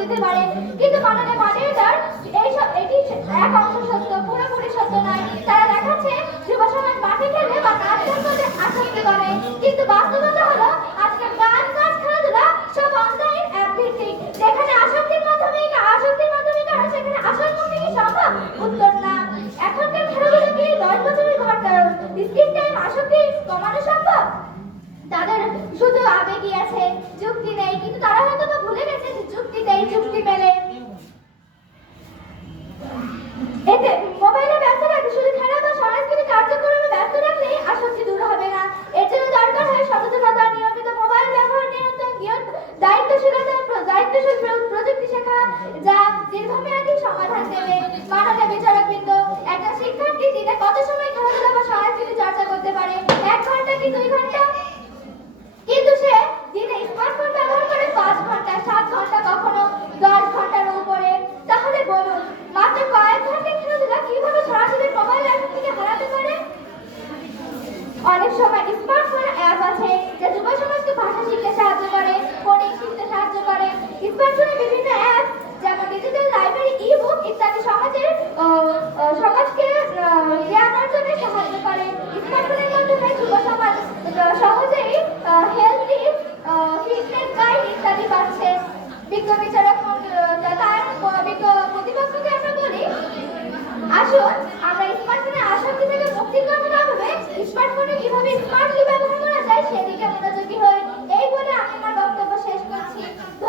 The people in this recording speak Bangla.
দিতে পারে। কিন্তু মাননীয় মডারেটর এটি এক অংশ সত্য, পুরোপুরি সত্য নয়। তারা দেখাচ্ছে যুব সমাজ মাঠে খেলে বা নাচ গান করতে আসক্তি করে, কিন্তু বাস্তবতা হলো আজকাল গান, নাচ, খেলাধুলা সব অনলাইন অ্যাপ ভিত্তিক, যেখানে আসক্তির মাধ্যমে আর সেখানে আসল মুক্তি কি সম্ভব? উত্তর না। এখনকার খেলাধুলা কি 10 বছরের ঘন্টা স্ক্রিন টাইম আসক্তি কমানো সম্ভব? তাদের শুধু আবেগই আছে, যুক্তি নেই। কিন্তু তারা হয়তো বা ভুলে গেছে যে যুক্তি দেয়, যুক্তি মেলে। এতে মোবাইলে ব্যস্ত রাখলে, শুধু খেলা বা সাংস্কৃতিক কার্যক্রমে ব্যস্ত রাখলেই আসক্তি দূর হবে না। এর জন্য দরকার হয় সচেতনতা, নিয়মিত মোবাইল ব্যবহার নিয়ন্ত্রণ, দায়িত্বশীলতা, দায়িত্বশীল প্রযুক্তি শেখা, যা দীর্ঘমেয়াদী সমাধান দেবে। মাননীয় বিচারকবৃন্দ, একটা শিক্ষার্থী দিনে কত সময় খেলাধুলা বা সাংস্কৃতিক চর্চা করতে পারে? 1 ঘন্টা কি 2 ঘন্টা? কিন্তু সে দিনে স্মার্টফোন ব্যবহার করে 5 ঘন্টা, 7 ঘন্টা, কখনো 10 ঘন্টার উপরে। তাহলে বলুন, মাত্র কয়েক ঘন্টা খেলাধুলা কিভাবে সরাসরি মোবাইল আসক্তি থেকে হারাতে পারে? অনেক সময় স্মার্টফোন অ্যাপ আছে যা যুব সমাজকে ভাষা শিখতে সাহায্য করে, কোডিং শিখতে সাহায্য করে। স্মার্টফোনে বিভিন্ন অ্যাপ যেমন ডিজিটাল লাইব্রেরি, ই-বুক ইত্যাদি সমাজকে জ্ঞান অর্জনে সাহায্য করে। স্মার্টফোনের মাধ্যমে যুব সমাজ সহজেই হেলথ টিপস, ফিটনেস গাইড ইত্যাদি পাচ্ছে। বিজ্ঞ বিচারক বিজ্ঞ